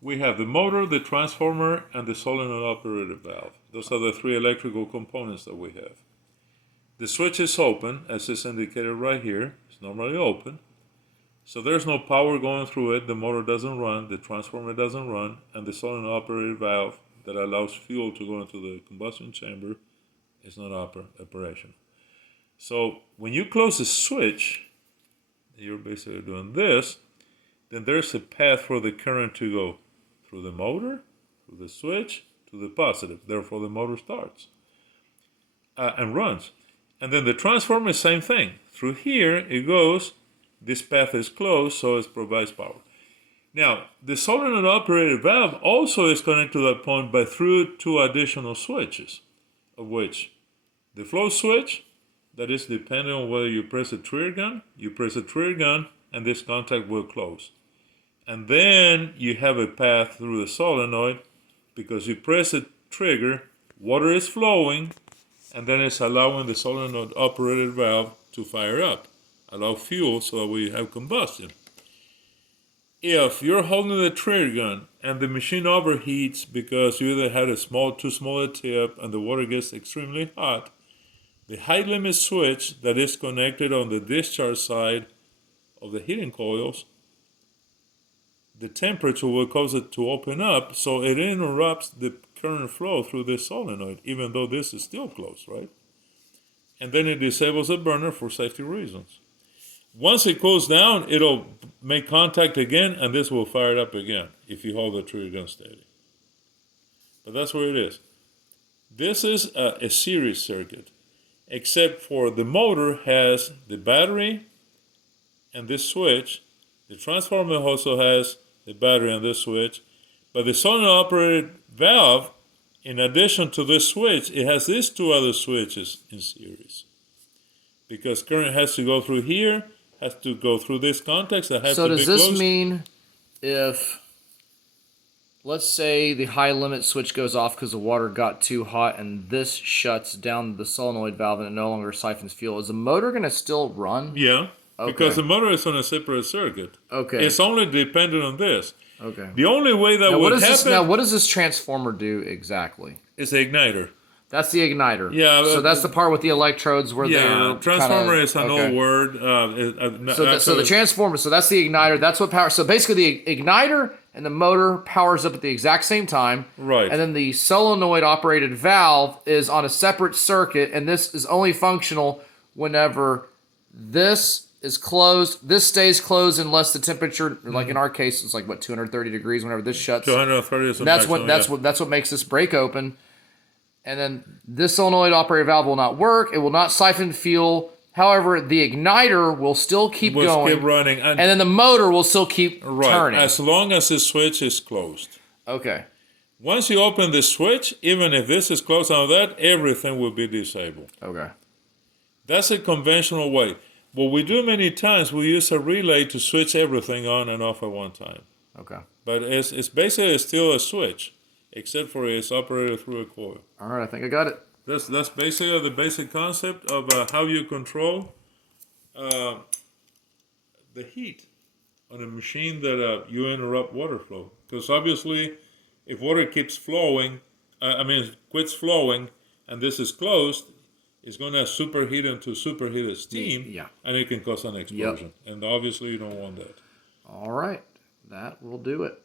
We have the motor, the transformer, and the solenoid operated valve. Those are the three electrical components that we have. The switch is open, as is indicated right here. It's normally open. So there's no power going through it. The motor doesn't run, the transformer doesn't run, and the solenoid operated valve that allows fuel to go into the combustion chamber is not operational. So when you close the switch, you're basically doing this, then there's a path for the current to go through the motor, through the switch, to the positive. Therefore, the motor starts and runs. And then the transformer, same thing. Through here, it goes. This path is closed, so it provides power. Now, the solenoid operated valve also is connected to that point by through two additional switches, of which the flow switch, that is depending on whether you press a trigger gun, and this contact will close. And then you have a path through the solenoid because you press a trigger, water is flowing, and then it's allowing the solenoid operated valve to fire up, allow fuel so that we have combustion. If you're holding the trigger gun and the machine overheats because you either had too small a tip and the water gets extremely hot, the high limit switch that is connected on the discharge side of the heating coils, the temperature will cause it to open up, so it interrupts the current flow through this solenoid, even though this is still closed, right? And then it disables the burner for safety reasons. Once it cools down, it'll make contact again, and this will fire it up again if you hold the trigger gun steady. But that's where it is. This is a series circuit, except for the motor has the battery and this switch. The transformer also has the battery and this switch. But the solenoid operated valve, in addition to this switch, it has these two other switches in series. Because current has to go through here, has to go through this contacts that have to be closed. So does this mean if, let's say the high limit switch goes off because the water got too hot and this shuts down the solenoid valve and it no longer siphons fuel, is the motor going to still run? Yeah, okay. Because the motor is on a separate circuit. Okay. It's only dependent on this. Okay. The only way that would happen... Now, what does this transformer do exactly? It's an igniter. That's the igniter. Yeah. So that's the part with the electrodes where they're transformer kinda, is an old word. So the transformer, so that's the igniter. That's what powers. So basically the igniter and the motor powers up at the exact same time. Right. And then the solenoid operated valve is on a separate circuit, and this is only functional whenever this is closed. This stays closed unless the temperature, like in our case, it's like what, 230 degrees whenever this shuts. 230 is the maximum. That's what makes this break open. And then this solenoid operated valve will not work. It will not siphon fuel. However, the igniter will still keep going. Keep running. And then the motor will still keep turning. As long as the switch is closed. Okay. Once you open the switch, even if this is closed on that, everything will be disabled. Okay. That's a conventional way. What we do many times, we use a relay to switch everything on and off at one time. Okay. But it's basically still a switch, except for it's operated through a coil. All right, I think I got it. That's basically the basic concept of how you control the heat on a machine that you interrupt water flow. Because obviously, if water keeps flowing, quits flowing, and this is closed, it's going to superheat into superheated steam, and it can cause an explosion. And obviously, you don't want that. All right, that will do it.